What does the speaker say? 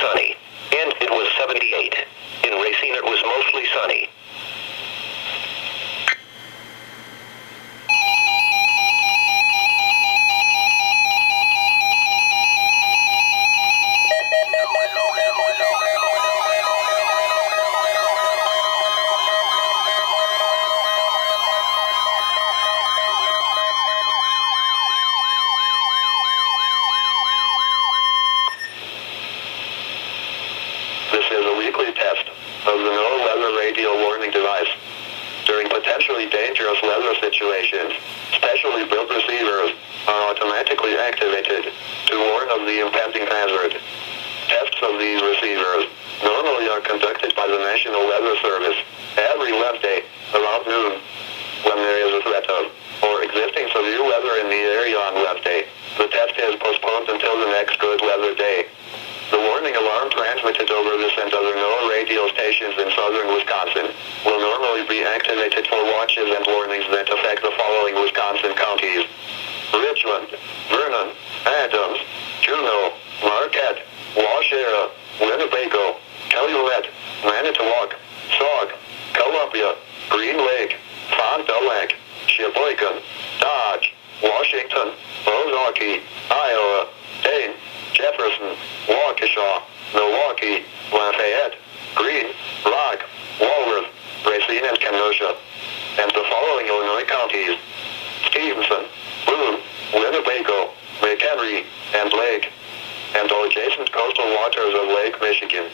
sunny. And it was 78. In Racine it was mostly sunny. This is a weekly test of the no-weather radio warning device. During potentially dangerous weather situations, specially built receivers are automatically activated to warn of the impending hazard. Tests of these receivers normally are conducted by the National Weather Service every Wednesday around noon. When there is a threat of or existing severe weather in the area on Wednesday, the test is postponed until the next good weather day. The warning alarm transmitted over this and other NOAA radio stations in southern Wisconsin will normally be activated for watches and warnings that affect the following Wisconsin counties: Richland, Vernon, Adams, Juneau, Marquette, Waushara, Winnebago, Calumet, Manitowoc, Sauk, Columbia, Green Lake, Fond du Lac, Sheboygan, Dodge, Washington, Milwaukee, Iowa, Dane, Jefferson, Waukesha, Milwaukee, Lafayette, Greene, Rock, Walworth, Racine, and Kenosha. And the following Illinois counties: Stevenson, Boone, Winnebago, McHenry, and Lake, and all adjacent coastal waters of Lake Michigan.